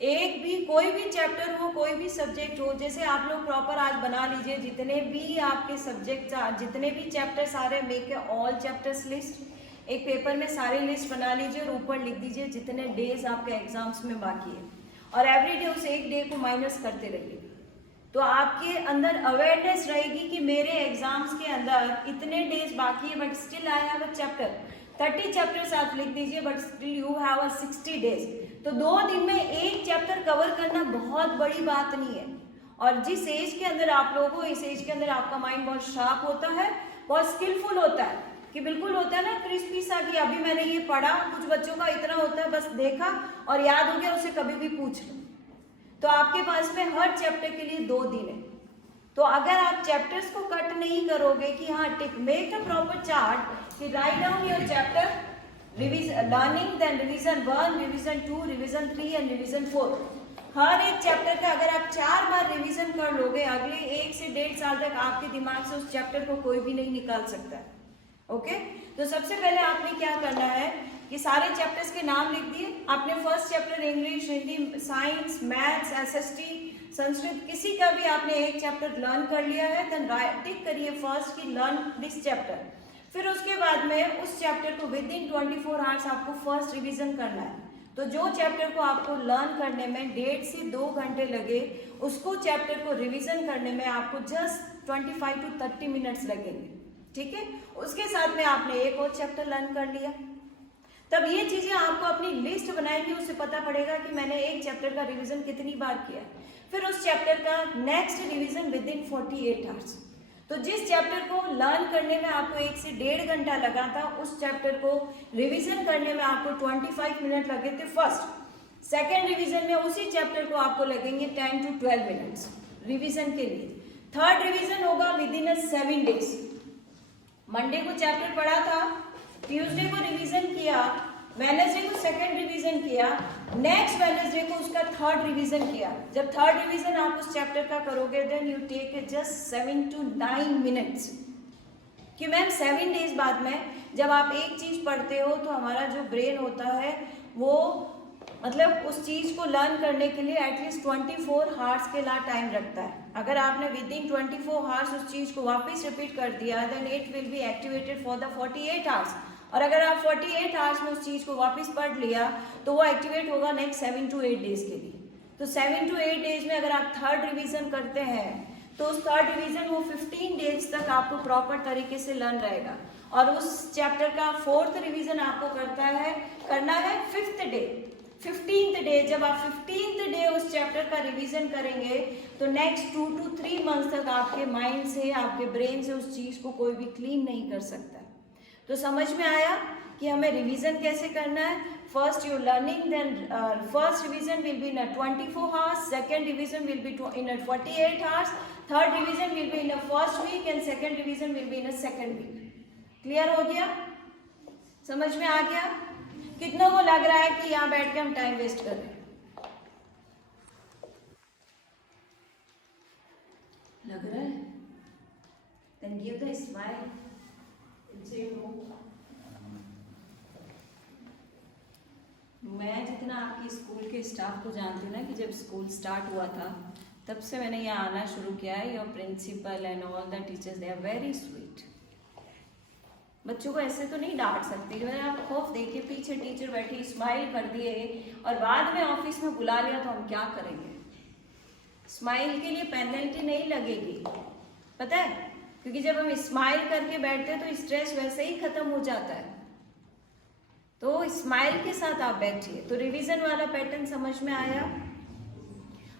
एक भी कोई भी चैप्टर हो, कोई भी सब्जेक्ट हो, जैसे आप लोग प्रॉपर आज बना लीजिए जितने भी आपके सब्जेक्ट, जितने भी चैप्टर सारे, make a all chapters list, एक पेपर में सारे लिस्ट बना लीजिए और ऊपर लिख दीजिए जितने डेज आपके एग्जाम्स में बाकी है, और एवरी डे उस एक डे को माइनस करते रहिए। तो आपके अंदर अवेयरनेस रहेगी कि मेरे एग्जाम्स के अंदर इतने डेज बाकी है, but still I have a chapter. 30 chapters आप लिख दीजिए, but still you have a 60 days. तो 2 दिन में एक चैप्टर कवर करना बहुत बड़ी बात नहीं है। और जिस एज के अंदर आप लोगों को, इस एज के अंदर आपका माइंड बहुत शार्प होता है, बहुत स्किलफुल होता है, कि बिल्कुल होता है ना क्रिस्पी सा, कि अभी मैंने ये पढ़ा, कुछ बच्चों का इतना होता है बस देखा और याद हो गया, उसे कभी भी पूछ लो। तो आपके पास में हर चैप्टर के लिए 2 दिन है। तो अगर आप चैप्टर्स को कट नहीं करोगे कि हाँ tick, make a proper chart कि write down your chapter, revision learning, then revision 1, revision 2, revision 3 and revision 4। हर एक चैप्टर का अगर आप 4 बार रिवीजन कर लोगे, अगले 1 से 1.5 साल तक आपके दिमाग से उस चैप्टर को कोई भी नहीं निकाल सकता। ओके, तो सबसे पहले आपने क्या करना है कि सारे चैप्टर्स के नाम लिख दिए आपने। First chapter English, Hindi, science, maths, SST, Sanskrit, किसी का भी आपने एक चैप्टर लर्न कर लिया है, देन टिक करिए फर्स्ट की लर्न दिस चैप्टर। फिर उसके बाद में उस चैप्टर को विद इन 24 आवर्स आपको फर्स्ट रिवीजन करना है। तो जो चैप्टर को आपको लर्न करने में 1.5 से 2 घंटे लगे, उसको चैप्टर को रिवीजन करने में आपको जस्ट 25 to 30 मिनट्स लगेंगे। ठीक है, उसके साथ में आपने एक और चैप्टर लर्न कर लिया। तब ये चीजें आपको अपनी लिस्ट बनाएंगे, उससे पता पड़ेगा कि मैंने एक चैप्टर का रिवीजन कितनी बार किया है। फिर उस चैप्टर का next revision with in 48 hours. तो जिस चैप्टर को लर्न करने में आपको 1 से 1.5 घंटा लगा था, उस चैप्टर को रिवीजन करने में आपको 25 मिनट लगे थे फर्स्ट। सेकेंड रिवीजन में उसी चैप्टर को आपको लगेंगे 10 to 12 मिनट्स रिवीजन के लिए। थर्ड रिवीजन होगा विद इन 7 डेज। मंडे को चैप्टर पढ़ा था, ट्यूसडे को रिवीजन किया, वेडनेसडे को सेकंड रिवीजन किया, नेक्स्ट वेडनेसडे को उसका थर्ड रिवीजन किया। जब थर्ड रिवीजन आप उस चैप्टर का करोगे, then you take just 7 to 9 minutes. कि मैम 7 डेज बाद में जब आप एक चीज पढ़ते हो तो हमारा जो ब्रेन होता है वो मतलब उस चीज को लर्न करने के लिए एटलीस्ट 24 आवर्स के लिए टाइम रखता है। अगर आपने विद इन 24 आवर्स उस चीज को वापस रिपीट कर दिया, then it will be activated for the 48 hours. और अगर आप 48 आवर्स में उस चीज को वापस पढ़ लिया तो वो एक्टिवेट होगा नेक्स्ट 7 to 8 डेज के लिए। तो 7 to 8 डेज में अगर आप थर्ड रिवीजन करते हैं तो उस थर्ड रिवीजन वो 15 डेज तक आपको प्रॉपर तरीके से लर्न रहेगा। और उस चैप्टर का फोर्थ रिवीजन आपको करना है 5th डे, 15th डे। जब आप 15th डे उस चैप्टर का रिवीजन करेंगे तो नेक्स्ट 2 to 3 मंथ्स तक आपके माइंड से, आपके ब्रेन से उस चीज को कोई भी क्लीन नहीं कर सकता। तो समझ में आया कि हमें रिवीजन कैसे करना है। First you learning, then first revision will be in 24 hours, second revision will be in 48 hours, third revision will be in first week and second revision will be in second week. Clear हो गया? समझ में आ गया? कितनों को लग रहा है कि यहाँ बैठ के हम टाइम वेस्ट कर रहे हैं? लग रहा है? Then give the smile and say no. मैं जितना आपकी स्कूल के स्टाफ को जानती हूँ ना, कि जब स्कूल स्टार्ट हुआ था तब से मैंने यहाँ आना शुरू किया है। Your principal and all the teachers, they are very sweet. बच्चों को ऐसे तो नहीं डांट सकती। मैंने आप खौफ देखिए, पीछे टीचर बैठी, स्माइल कर दिए और बाद में ऑफिस में बुला लिया तो हम क्या करेंगे? स्माइल के लिए पेनल्टी नहीं लगेगी, पता है, क्योंकि जब हम स्माइल करके बैठते हैं तो स्ट्रेस वैसे ही खत्म हो जाता है। तो स्माइल के साथ आप बैठिए। तो रिवीजन वाला पैटर्न समझ में आया?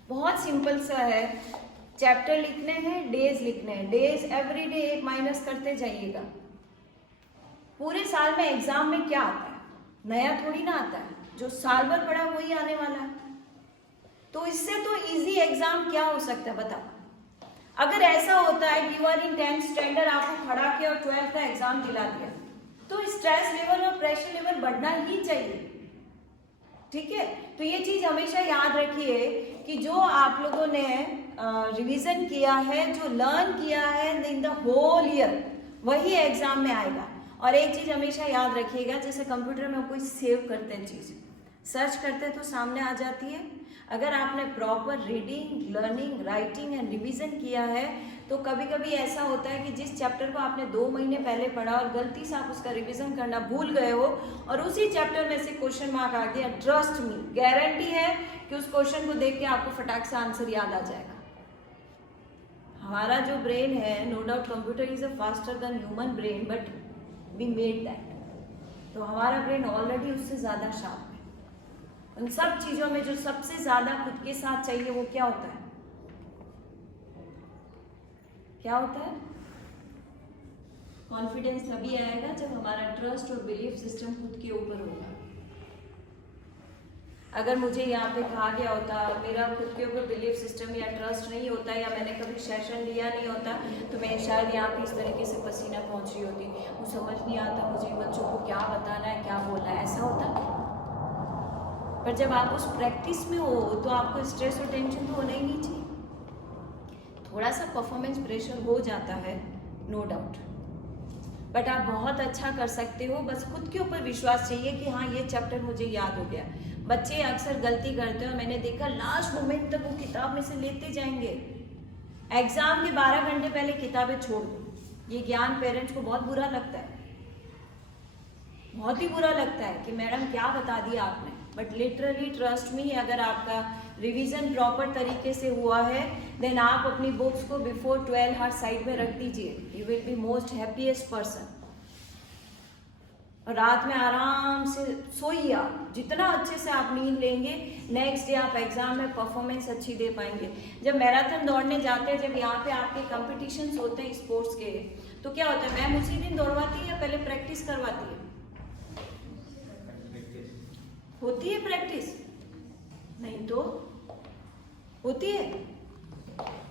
बहुत सिंपल सा है। चैप्टर लिखने हैं, डेज लिखने हैं, डेज एवरी डे 1 माइनस करते जाइएगा। पूरे साल में एग्जाम में क्या आता है? नया थोड़ी ना आता है, जो साल भर पढ़ा वही आने वाला है। तो इससे तो इजी एग्जाम क्या हो सकता है बताओ? अगर ऐसा होता है कि you are in 10th standard, आपको खड़ा किया और 12th का एग्जाम दिला दिया, तो स्ट्रेस लेवल और प्रेशर लेवल बढ़ना ही चाहिए। ठीक है, तो ये चीज हमेशा याद रखिए कि जो आप लोगों ने रिवीजन किया है, जो लर्न किया है इन द होल ईयर, वही एग्जाम में आएगा। और एक चीज हमेशा याद रखिएगा, जैसे कंप्यूटर में कोई सेव करते हैं चीज, सर्च करते हैं तो सामने आ जाती है। अगर आपने proper reading, learning, writing and revision किया है तो कभी कभी ऐसा होता है कि जिस चैप्टर को आपने 2 महीने पहले पढ़ा और गलती से आप उसका रिवीजन करना भूल गए हो और उसी चैप्टर में से क्वेश्चन मार्क आ गया, ट्रस्ट मी, गारंटी है कि उस क्वेश्चन को देख के आपको फटाक से आंसर याद आ जाएगा। हमारा जो ब्रेन है, no doubt computer is a faster than human brain, but we made that. तो हमारा ब्रेन ऑलरेडी उससे ज़्यादा शार्प है। उन सब चीज़ों में जो सबसे ज़्यादा खुद के साथ चाहिए वो क्या होता है? क्या होता है? कॉन्फिडेंस तभी आएगा जब हमारा ट्रस्ट और बिलीफ सिस्टम खुद के ऊपर होगा। अगर मुझे यहाँ पे कहा गया होता मेरा खुद के ऊपर बिलीफ सिस्टम या ट्रस्ट नहीं होता या मैंने कभी सेशन लिया नहीं होता तो मैं शायद यहाँ पे इस तरीके से पसीना पहुँच रही होती, वो समझ नहीं आता मुझे बच्चों को क्या बताना है, क्या बोलना है, ऐसा होता। पर जब आप उस प्रैक्टिस में हो तो आपको स्ट्रेस और टेंशन तो होना ही नहीं चाहिए। थोड़ा सा परफॉर्मेंस प्रेशर हो जाता है, नो डाउट, बट आप बहुत अच्छा कर सकते हो। बस खुद के ऊपर विश्वास चाहिए कि हाँ ये चैप्टर मुझे याद हो गया। बच्चे अक्सर गलती करते हैं और मैंने देखा लास्ट मोमेंट तक वो किताब में से लेते जाएंगे। एग्जाम के 12 घंटे पहले किताबें छोड़ दो। ये ज्ञान पेरेंट्स को बहुत बुरा लगता है, बहुत ही बुरा लगता है कि मैडम क्या बता दिया आपने। बट लिटरली ट्रस्ट मी, अगर आपका रिवीजन प्रॉपर तरीके से हुआ है देन आप अपनी बुक्स को बिफोर 12 हर साइड में रख दीजिए। You will be most happiest person. और रात में आराम से सोइए आप, जितना अच्छे से आप नींद लेंगे नेक्स्ट डे आप एग्जाम में परफॉर्मेंस अच्छी दे पाएंगे। जब मैराथन दौड़ने जाते हैं, जब यहाँ पे आपके कंपटीशंस होते हैं स्पोर्ट्स के, तो क्या होता है, मैम उसी दिन दौड़वाती है या पहले प्रैक्टिस करवाती है? होती है प्रैक्टिस? नहीं तो होती है।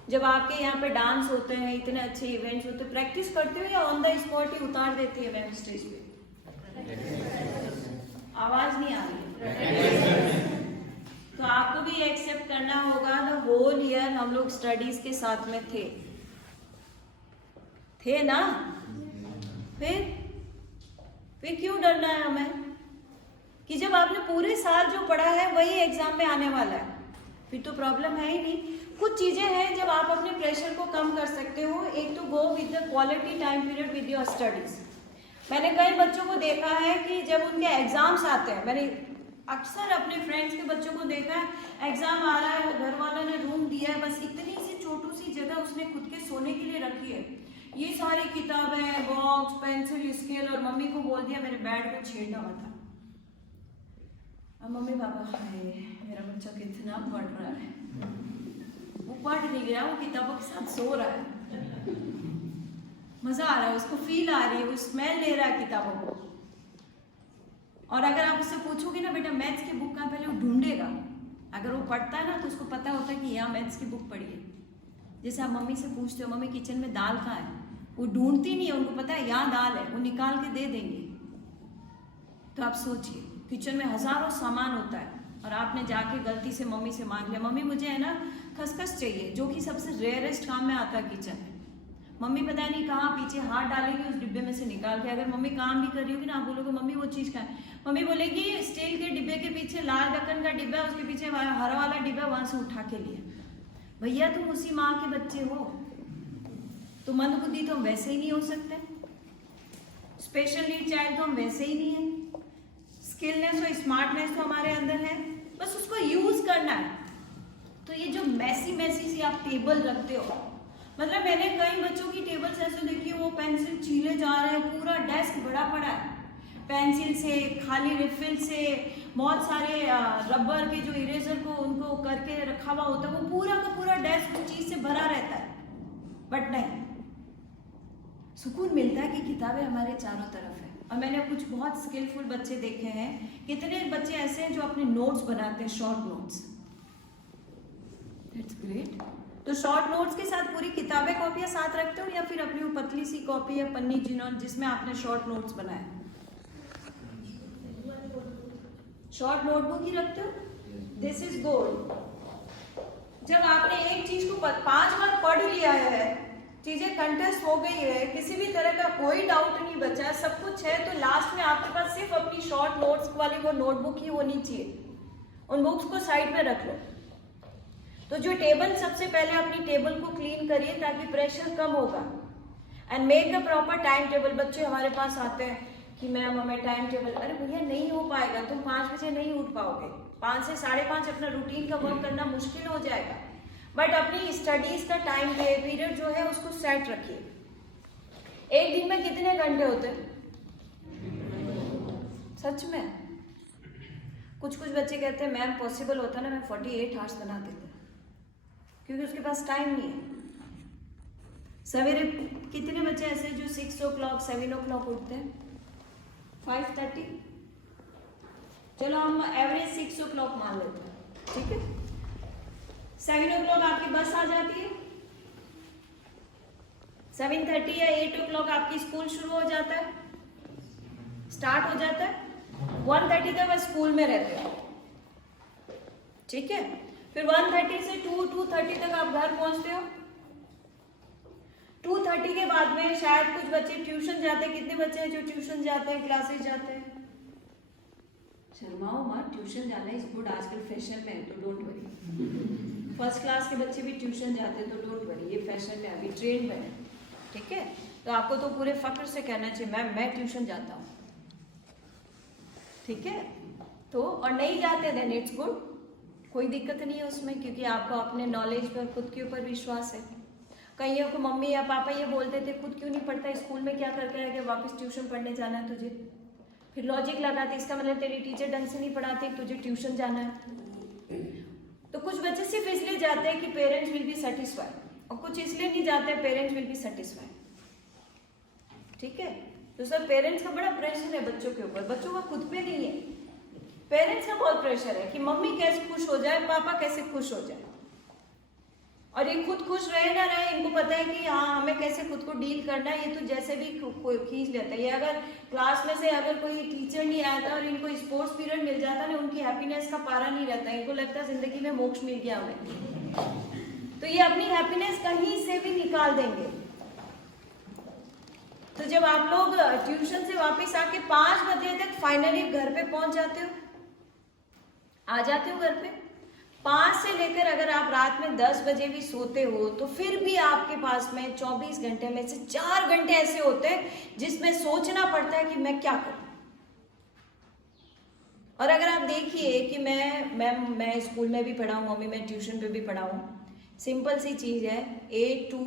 जब आपके यहाँ पे डांस होते हैं, इतने अच्छे इवेंट्स होते हैं, प्रैक्टिस करते हो या ऑन द स्पॉट ही उतार देती है मैम स्टेज पे? आवाज नहीं आ रही। तो आपको भी एक्सेप्ट करना होगा द होल ईयर हम लोग स्टडीज के साथ में थे ना? फिर क्यों डरना है हमें कि जब आपने पूरे साल जो पढ़ा है वही एग्जाम में आने वाला है, फिर तो प्रॉब्लम है ही नहीं। कुछ चीजें हैं जब आप अपने प्रेशर को कम कर सकते हो। एक तो go with the quality time period with your studies. मैंने कई बच्चों को देखा है कि जब उनके एग्जाम्स आते हैं, मैंने अक्सर अपने फ्रेंड्स के बच्चों को देखा है, एग्जाम आ रहा है, घर वालों ने रूम दिया है, बस इतनी सी छोटू सी जगह उसने खुद के सोने के लिए रखी है, ये सारी किताबें, बॉक्स, पेंसिल, स्केल, और मम्मी को बोल दिया मेरे बेड को छेड़ना मत। अब मम्मी पापा, हाय मेरा बच्चा कितना पढ़ रहा है, वो पढ़ नहीं गया, वो किताबों के साथ सो रहा है, मजा आ रहा है, उसको फील आ रही है, वो स्मेल ले रहा है किताबों को। और अगर आप उससे पूछोगे ना बेटा मैथ्स की बुक कहाँ, पहले वो ढूंढेगा। अगर वो पढ़ता है ना तो उसको पता होता है कि यहाँ मैथ्स की बुक पढ़ी है। जैसे आप मम्मी से पूछते हो मम्मी किचन में दाल कहाँ है, वो ढूंढती नहीं है, उनको पता है यहाँ दाल है, वो निकाल के दे देंगे। तो आप सोचिए किचन में हजारों सामान होता है और आपने जाके गलती से मम्मी से मांग लिया, मम्मी मुझे है ना खसखस चाहिए, जो कि सबसे रेयरेस्ट काम में आता है किचन में। मम्मी पता नहीं कहाँ पीछे हाथ डालेगी उस डिब्बे में से निकाल के। अगर मम्मी काम भी कर रही होगी ना, आप बोलोगे मम्मी वो चीज़ कहाँ है, मम्मी बोलेगी स्टील के डिब्बे के पीछे लाल ढक्कन का डिब्बा है, उसके पीछे हरा वाला डिब्बा, वहां से उठा के लिया। भैया तुम उसी माँ के बच्चे हो, तो मंदबुद्धि तो हम वैसे ही नहीं हो सकते, स्पेशल नीड चाइल्ड तो हम वैसे ही नहीं है, स्किलनेस और स्मार्टनेस तो हमारे अंदर है, बस उसको यूज करना है। तो ये जो मैसी सी आप टेबल रखते हो, मतलब मैंने कई बच्चों की टेबल्स ऐसे देखी, वो पेंसिल छीले जा रहे हैं, पूरा डेस्क भरा पड़ा है पेंसिल से, खाली रिफिल से, बहुत सारे रबर के जो इरेजर को उनको करके रखा हुआ होता है, वो पूरा का पूरा डेस्क उस चीज से भरा रहता है। बट नहीं, सुकून मिलता है कि किताबें हमारे चारों तरफ है। और मैंने कुछ बहुत स्किलफुल बच्चे देखे हैं, कितने बच्चे ऐसे हैं जो अपने नोट्स बनाते हैं, शॉर्ट नोट्स, दैट्स ग्रेट। तो शॉर्ट नोट्स के साथ पूरी किताबें कॉपियां साथ रखते हो या फिर अपनी वो पतली सी कॉपी या पन्नी जिसमें आपने शॉर्ट नोट्स बनाए, शॉर्ट नोटबुक ही रखते हो? This is gold. जब आपने एक चीज को 5 बार पढ़ लिया है, चीजें कंटेस्ट हो गई है, किसी भी तरह का कोई डाउट नहीं बचा, सब कुछ है, तो लास्ट में आपके पास सिर्फ अपनी शॉर्ट नोट्स वाली वो नोटबुक ही होनी चाहिए। उन बुक्स को साइड में रख लो। तो जो टेबल, सबसे पहले अपनी टेबल को क्लीन करिए ताकि प्रेशर कम होगा। And make a proper time table. बच्चे हमारे पास आते हैं कि मैम हमें टाइम टेबल, अरे भैया नहीं हो पाएगा, तुम 5 बजे नहीं उठ पाओगे, 5 से 5:30 अपना रूटीन का वर्क करना मुश्किल हो जाएगा। बट अपनी स्टडीज का टाइम पीरियड जो है उसको सेट रखिए। एक दिन में कितने घंटे होते हैं? सच में कुछ बच्चे कहते हैं मैम पॉसिबल होता ना मैं 48 आवर्स बना देता, क्योंकि उसके पास टाइम नहीं है। सवेरे कितने बच्चे ऐसे जो 6 o'clock 7 o'clock उठते हैं? 5:30। चलो हम एवरेज 6 o'clock मान लेते हैं, ठीक है। 7 o'clock आपकी बस आ जाती है, 7:30 या 8 o'clock आपकी स्कूल शुरू हो जाता है, स्टार्ट हो जाता है। 1:30 तक बस स्कूल में रहते हो, ठीक है। फिर 1:30 से 2:30 तक आप घर पहुंचते हो। 2:30 के बाद में शायद कुछ बच्चे ट्यूशन जाते हैं। कितने बच्चे हैं जो ट्यूशन जाते हैं, क्लासेस जाते हैं? शर्माओ मत, ट्यूशन जाना इज गुड, आजकल फैशन में है, तो डोंट वरी। फर्स्ट क्लास के बच्चे भी ट्यूशन जाते हैं, तो डोंट वरी, ये फैशन में अभी ट्रेंड में है, ठीक है। तो आपको तो पूरे फक्र से कहना चाहिए मैम मैं ट्यूशन जाता हूँ, ठीक है। तो और नहीं जाते देन इट्स गुड, कोई दिक्कत नहीं है उसमें, क्योंकि आपको अपने नॉलेज पर, खुद के ऊपर विश्वास है। कईयों को मम्मी या पापा ये बोलते थे खुद क्यों नहीं पढ़ता, स्कूल में क्या करके आया कि वापस ट्यूशन पढ़ने जाना है तुझे। फिर लॉजिक लगाते इसका मतलब तेरी टीचर ढंग से नहीं पढ़ाते, तुझे ट्यूशन जाना है। तो कुछ बच्चे सिर्फ इसलिए जाते हैं कि पेरेंट्स विल बी सेटिस्फाइड, और कुछ इसलिए नहीं जाते पेरेंट्स विल बी सेटिस्फाइड, ठीक है। तो सर पेरेंट्स का बड़ा प्रेशर है बच्चों के ऊपर, बच्चों का खुद पे नहीं है, पेरेंट्स का बहुत प्रेशर है कि मम्मी कैसे खुश हो जाए, पापा कैसे खुश हो जाए। और ये खुद खुश रहे ना रहे, इनको पता है कि हाँ हमें कैसे खुद को डील करना है, ये तो जैसे भी खींच लेता है। ये अगर क्लास में से अगर कोई टीचर नहीं आया था और इनको स्पोर्ट्स पीरियड मिल जाता ना, उनकी हैप्पीनेस का पारा नहीं रहता, इनको लगता है जिंदगी में मोक्ष मिल गया हमें। तो ये अपनी हैप्पीनेस कहीं से भी निकाल देंगे। तो जब आप लोग ट्यूशन से वापस आके 5 बजे तक फाइनली घर पे पहुंच जाते हो, आ जाते हो घर पे, 5 से लेकर अगर आप रात में 10 बजे भी सोते हो तो फिर भी आपके पास में 24 घंटे में से 4 घंटे ऐसे होते हैं जिसमें सोचना पड़ता है कि मैं क्या करूं। और अगर आप देखिए कि मैं स्कूल में भी पढ़ा हूँ, मम्मी मैं ट्यूशन पे भी पढ़ा हूँ, सिंपल सी चीज है, 8 to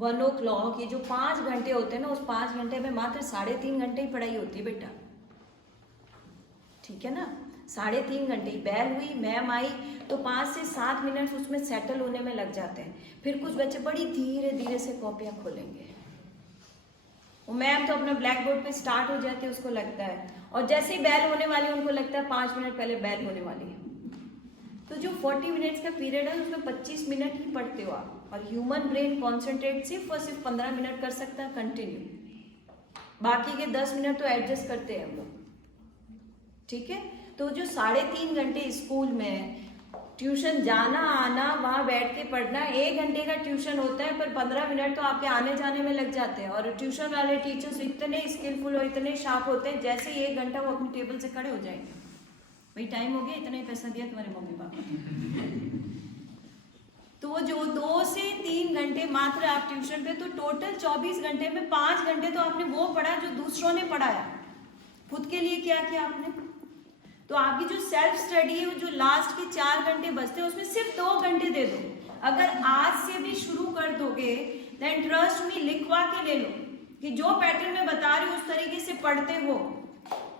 1 o'clock ये जो 5 घंटे होते हैं ना, उस 5 घंटे में मात्र 3.5 घंटे ही पढ़ाई होती है बेटा, ठीक है ना। 3.5 घंटे, बैल हुई, मैम आई, तो 5 से 7 मिनट उसमें सेटल होने में लग जाते हैं। फिर कुछ बच्चे बड़ी धीरे धीरे से कॉपियां खोलेंगे, वो मैम तो अपना ब्लैक बोर्ड पे स्टार्ट हो जाती है, उसको लगता है, और जैसे ही बैल होने वाली उनको लगता है 5 मिनट पहले बैल होने वाली है। तो जो 40 मिनट्स का पीरियड है उसमें 25 मिनट ही पढ़ते हो आप, और ह्यूमन ब्रेन कॉन्सेंट्रेट सिर्फ और सिर्फ 15 मिनट कर सकता है कंटिन्यू, बाकी के 10 मिनट तो एडजस्ट करते हैं हम लोग, ठीक है। तो जो 3.5 घंटे स्कूल में ट्यूशन जाना आना, वहां बैठ के पढ़ना, 1 घंटे का ट्यूशन होता है, पर 15 मिनट तो आपके आने जाने में लग जाते हैं। और ट्यूशन वाले टीचर्स इतने स्किलफुल और इतने शार्प होते हैं, जैसे ही 1 घंटा वो अपनी टेबल से खड़े हो जाएंगे, भाई टाइम हो गया, इतना ही पैसा दिया तुम्हारे मम्मी पापा। तो वो जो 2 से 3 घंटे मात्र आप ट्यूशन पे, तो टोटल 24 घंटे में 5 घंटे तो आपने वो पढ़ा जो दूसरों ने पढ़ाया, खुद के लिए क्या किया आपने। तो आपकी जो सेल्फ स्टडी है, वो जो लास्ट के 4 घंटे बचते हैं उसमें सिर्फ 2 घंटे दे दो। अगर आज से भी शुरू कर दोगे देन ट्रस्ट मी, लिखवा के ले लो कि जो पैटर्न में बता रही हूँ उस तरीके से पढ़ते हो,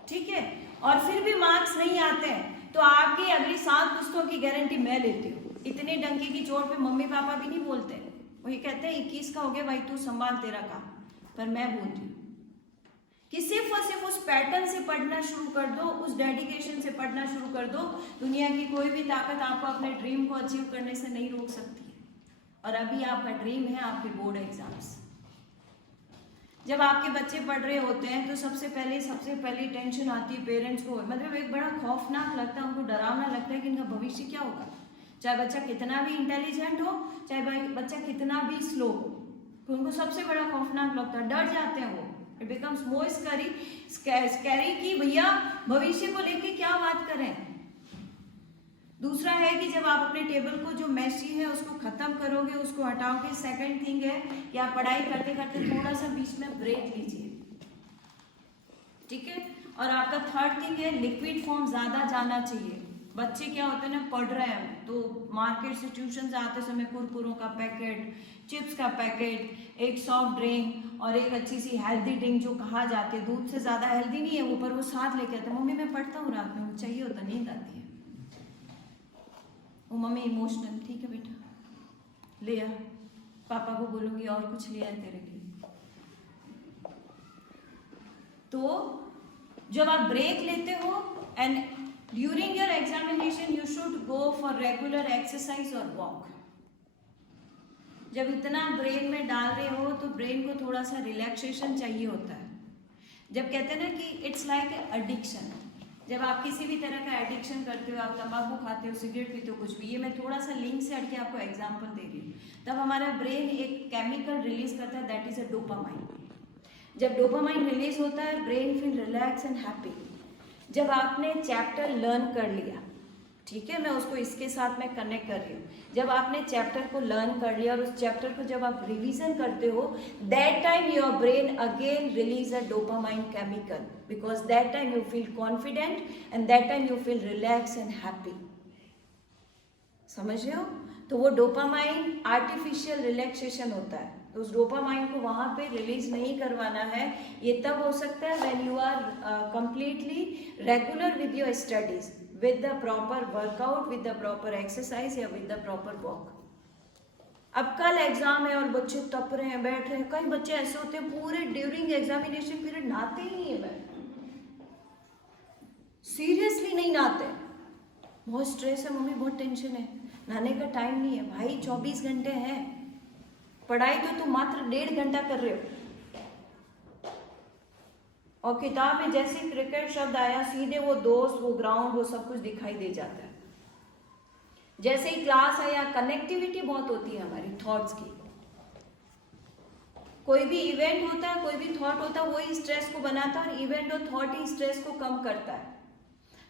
ठीक है। और फिर भी मार्क्स नहीं आते हैं तो आपकी अगली 7 पुस्तकों की गारंटी मैं लेती हूँ। इतने डंके की चोट पे मम्मी पापा भी नहीं बोलते, वो ये कहते हैं 21 का हो गया भाई, तू संभाल तेरा काम। पर मैं बोलती हूँ कि सिर्फ और सिर्फ उस पैटर्न से पढ़ना शुरू कर दो, उस डेडिकेशन से पढ़ना शुरू कर दो। दुनिया की कोई भी ताकत आपको अपने ड्रीम को अचीव करने से नहीं रोक सकती है। और अभी आपका ड्रीम है आपके बोर्ड एग्जाम्स। जब आपके बच्चे पढ़ रहे होते हैं तो सबसे पहले टेंशन आती है पेरेंट्स को, मतलब एक बड़ा खौफनाक लगता है, उनको डरावना लगता है कि इनका भविष्य क्या होगा। चाहे बच्चा कितना भी इंटेलिजेंट हो, चाहे बच्चा कितना भी स्लो हो, तो उनको सबसे बड़ा खौफनाक लगता है, डर जाते हैं वो। इट बिकम्स मोर स्कैरी कि भैया भविष्य को लेके क्या बात करें। दूसरा है कि जब आप अपने टेबल को जो मैशी है उसको खत्म करोगे, उसको हटाओगे। सेकंड थिंग है कि आप पढ़ाई करते करते थोड़ा सा बीच में ब्रेक लीजिए, ठीक है। और आपका थर्ड थिंग है लिक्विड फॉर्म ज्यादा जाना चाहिए। बच्चे क्या होते हैं ना, पढ़ रहे हैं तो मार्केट से ट्यूशन से आते समय कुरकुरों का पैकेट, चिप्स का पैकेट, एक सॉफ्ट ड्रिंक और एक अच्छी सी हेल्दी ड्रिंक जो कहा जाती है, दूध से ज़्यादा हेल्दी नहीं है वो, पर वो साथ लेके आते हैं। मम्मी मैं पढ़ता हूँ रात में, वो चाहिए होता, नींद आती है। वो मम्मी इमोशनल, ठीक है बेटा ले आ, पापा को बोलूँगी और कुछ ले आए तेरे लिए। तो जब आप ब्रेक लेते हो and during your examination you should go for regular exercise और वॉक। जब इतना ब्रेन में डाल रहे हो तो ब्रेन को थोड़ा सा रिलैक्सेशन चाहिए होता है। जब कहते हैं ना कि इट्स लाइक एडिक्शन, जब आप किसी भी तरह का एडिक्शन करते हो, आप तंबाकू खाते हो, सिगरेट पीते हो, कुछ भी, ये मैं थोड़ा सा लिंक से हटके आपको एग्जाम्पल दे रही हूँ, तब हमारा ब्रेन एक केमिकल रिलीज करता है, दैट इज अ डोपामाइन। जब डोपामाइन रिलीज होता है brain feel relax and happy. जब आपने चैप्टर लर्न कर लिया, ठीक है, मैं उसको इसके साथ में कनेक्ट कर रही हूँ, जब आपने चैप्टर को लर्न कर लिया और उस चैप्टर को जब आप रिवीजन करते हो, that time your brain again release a dopamine chemical, because that time you feel confident and that time you feel relax and happy. समझ रहे हो? तो वो डोपामाइन आर्टिफिशियल रिलैक्सेशन होता है, तो उस डोपामाइन को वहां पे रिलीज नहीं करवाना है। ये तब हो सकता है when you are completely regular with your studies, with the proper workout, with the proper exercise या with the proper walk। अब कल एग्जाम है और बच्चे तप रहे हैं, बैठ रहे हैं। कई बच्चे ऐसे होते हैं पूरे ड्यूरिंग एग्जामिनेशन पीरियड नहाते ही नहीं है, सीरियसली नहीं नहाते, बहुत स्ट्रेस है, मम्मी बहुत टेंशन है, नहाने का टाइम नहीं है। भाई 24 घंटे हैं, पढ़ाई तो तुम मात्र 1.5 घंटा कर रहे हो, और किताब में जैसे क्रिकेट शब्द आया सीधे वो दोस्त, वो ग्राउंड, वो सब कुछ दिखाई दे जाता है। जैसे ही क्लास आया, कनेक्टिविटी बहुत होती है हमारी थॉट्स की। कोई भी इवेंट होता है, कोई भी थॉट होता है, वही स्ट्रेस को बनाता है, और इवेंट और थॉट ही स्ट्रेस को कम करता है।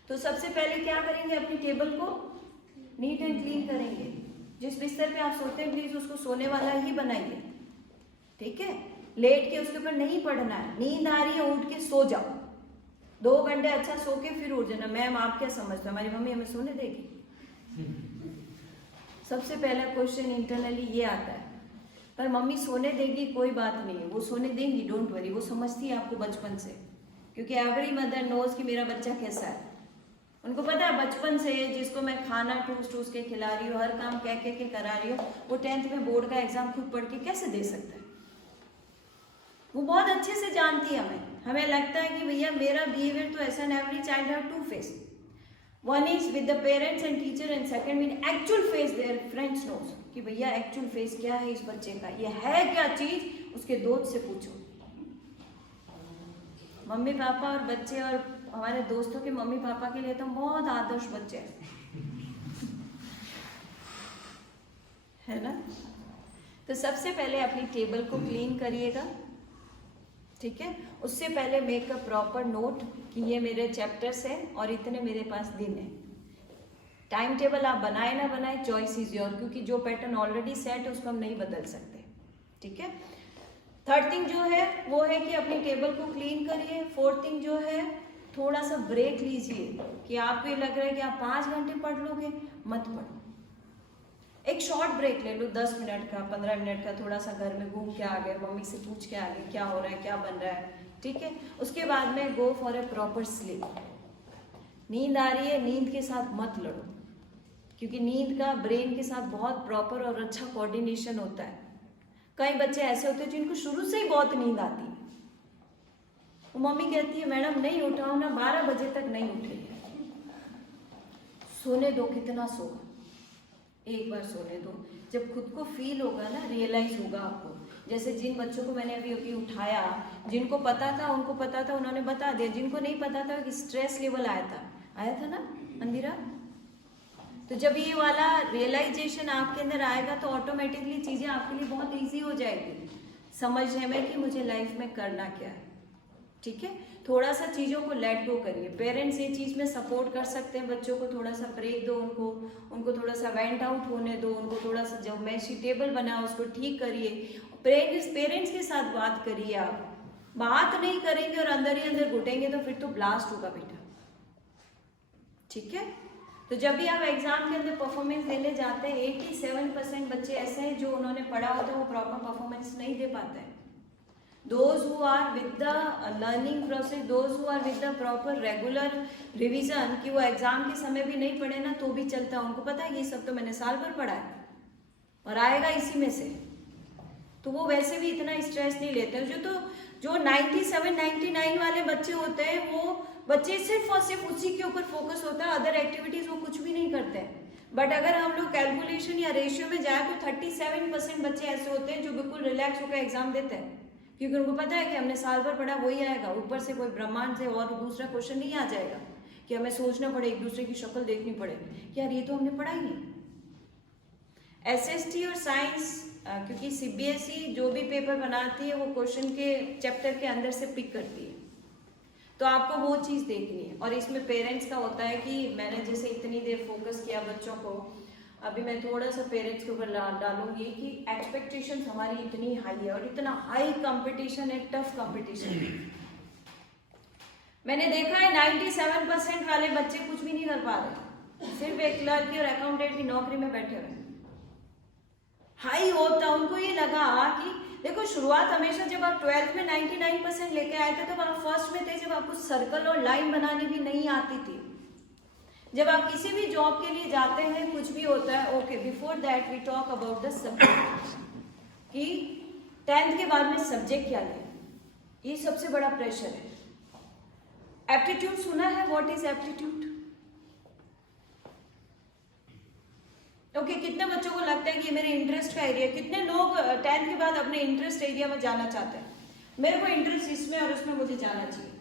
तो सबसे पहले क्या करेंगे, अपनी टेबल को नीट एंड क्लीन करेंगे। जिस बिस्तर पे आप सोते हैं प्लीज उसको सोने वाला ही बनाइए, ठीक है। लेट के उसके ऊपर नहीं पढ़ना है। नींद आ रही है उठ के सो जाओ, 2 घंटे अच्छा सो के फिर उठ जाना। मैम आप क्या समझते हो, हमारी मम्मी हमें सोने देगी? सबसे पहला क्वेश्चन इंटरनली ये आता है, पर मम्मी सोने देगी कोई बात नहीं है, वो सोने देंगी, डोंट वरी, वो समझती है आपको बचपन से, क्योंकि एवरी मदर नोज कि मेरा बच्चा कैसा है। उनको पता है बचपन से जिसको मैं खाना ठूस के खिला रही हूँ, हर काम कह के करा रही हूँ, वो 10th में बोर्ड का एग्जाम खुद पढ़ के कैसे दे सकता है। वो बहुत अच्छे से जानती है हमें लगता है कि भैया मेरा बिहेवियर तो ऐसा, and every child have 2 phase, one is with the parents and teacher and second with actual phase their friends knows कि भैया एक्चुअल फेस क्या है इस बच्चे का, ये है क्या चीज, उसके दोस्त से पूछो। मम्मी पापा और बच्चे और हमारे दोस्तों के मम्मी पापा के लिए तो बहुत आदर्श बच्चे हैं, है ना। तो सबसे पहले अपनी टेबल को क्लीन करिएगा, ठीक है। उससे पहले मेक अ प्रॉपर नोट कि ये मेरे चैप्टर्स हैं और इतने मेरे पास दिन है। टाइम टेबल आप बनाए ना बनाए, चॉइस इज योर, क्योंकि जो पैटर्न ऑलरेडी सेट है उसको हम नहीं बदल सकते, ठीक है। थर्ड थिंग जो है वो है कि अपनी टेबल को क्लीन करिए। फोर्थ थिंग जो है, थोड़ा सा ब्रेक लीजिए। कि आपको ये लग रहा है कि आप 5 घंटे पढ़ लोगे, मत पढ़ो, एक शॉर्ट ब्रेक ले लो, 10 मिनट का, 15 मिनट का, थोड़ा सा घर में घूम के आ गए, मम्मी से पूछ के आ गए क्या हो रहा है, क्या बन रहा है, ठीक है। उसके बाद में go for a proper sleep. नींद आ रही है, नींद के साथ मत लड़ो, क्योंकि नींद का ब्रेन के साथ बहुत प्रॉपर और अच्छा कोऑर्डिनेशन होता है। कई बच्चे ऐसे होते हैं जिनको शुरू से ही बहुत नींद आती है, वो मम्मी कहती है मैडम नहीं उठाओ ना, 12 बजे तक नहीं उठेगी, सोने दो, कितना सोगा, एक बार सोने दो। जब खुद को फील होगा ना, रियलाइज होगा आपको। जैसे जिन बच्चों को मैंने अभी अभी उठाया, जिनको पता था उनको पता था, उन्होंने बता दिया, जिनको नहीं पता था कि स्ट्रेस लेवल आया था ना मंदिरा। तो जब ये वाला रियलाइजेशन आपके अंदर आएगा तो ऑटोमेटिकली चीज़ें आपके लिए बहुत ईजी हो जाएगी समझने में कि मुझे लाइफ में करना क्या है। ठीक है, थोड़ा सा चीज़ों को लेट गो करिए। पेरेंट्स ये चीज़ में सपोर्ट कर सकते हैं, बच्चों को थोड़ा सा ब्रेक दो, उनको थोड़ा सा वेंट आउट होने दो, उनको थोड़ा सा जो मैसी टेबल बना उसको ठीक करिए। पेरेंट्स के साथ बात करिए। आप बात नहीं करेंगे और अंदर ही अंदर घुटेंगे तो फिर तो ब्लास्ट होगा बेटा, ठीक है। तो जब भी आप एग्जाम के अंदर परफॉर्मेंस देने जाते हैं, 87% बच्चे ऐसे हैं जो उन्होंने पढ़ा होता है वो प्रॉपर परफॉर्मेंस नहीं दे पाते हैं। Those who are with the learning process, those who are with the proper regular revision, कि वो एग्जाम के समय भी नहीं पढ़े ना तो भी चलता है, उनको पता है ये सब तो मैंने साल भर पढ़ा है और आएगा इसी में से, तो वो वैसे भी इतना स्ट्रेस नहीं लेते हैं। जो 97, 99 वाले बच्चे होते हैं वो बच्चे सिर्फ और सिर्फ उसी के ऊपर फोकस होता है, अदर एक्टिविटीज वो कुछ भी नहीं करते हैं। बट अगर हम लोग कैलकुलेशन या रेशियो में जाए तो 37% बच्चे ऐसे होते हैं जो बिल्कुल रिलैक्स होकर एग्जाम देते हैं, क्योंकि उनको पता है कि हमने साल भर पढ़ा वही आएगा, ऊपर से कोई ब्रह्मांड से और दूसरा क्वेश्चन नहीं आ जाएगा कि हमें सोचना पड़े, एक दूसरे की शक्ल देखनी पड़े कि यार ये तो हमने पढ़ा ही नहीं। एसएसटी और साइंस, क्योंकि सीबीएसई जो भी पेपर बनाती है वो क्वेश्चन के चैप्टर के अंदर से पिक करती है, तो आपको वो चीज़ देखनी है। और इसमें पेरेंट्स का होता है कि मैंने जैसे इतनी देर फोकस किया बच्चों को, अभी मैं थोड़ा सा पेरेंट्स के ऊपर डालूंगी कि एक्सपेक्टेशंस हमारी इतनी हाई है और इतना हाई कंपटीशन है, टफ कंपटीशन है। मैंने देखा है 97% वाले बच्चे कुछ भी नहीं कर पा रहे, सिर्फ एक क्लर्क और अकाउंटेंट की नौकरी में बैठे हुए। हाई होता उनको ये लगा कि देखो शुरुआत हमेशा जब आप 12th में 99% लेके आए थे तब आप फर्स्ट में थे, जब आपको सर्कल और लाइन बनानी भी नहीं आती थी। जब आप किसी भी जॉब के लिए जाते हैं, कुछ भी होता है, okay before that we talk about the subject कि 10th के बाद में सब्जेक्ट क्या लें, ये सबसे बड़ा प्रेशर है। एप्टीट्यूड सुना है, व्हाट इज एप्टीट्यूड? ओके, कितने बच्चों को लगता है कि ये मेरे इंटरेस्ट का एरिया? कितने लोग 10th के बाद अपने इंटरेस्ट एरिया में जाना चाहते हैं? मेरे को इंटरेस्ट इसमें और उसमें मुझे जाना चाहिए।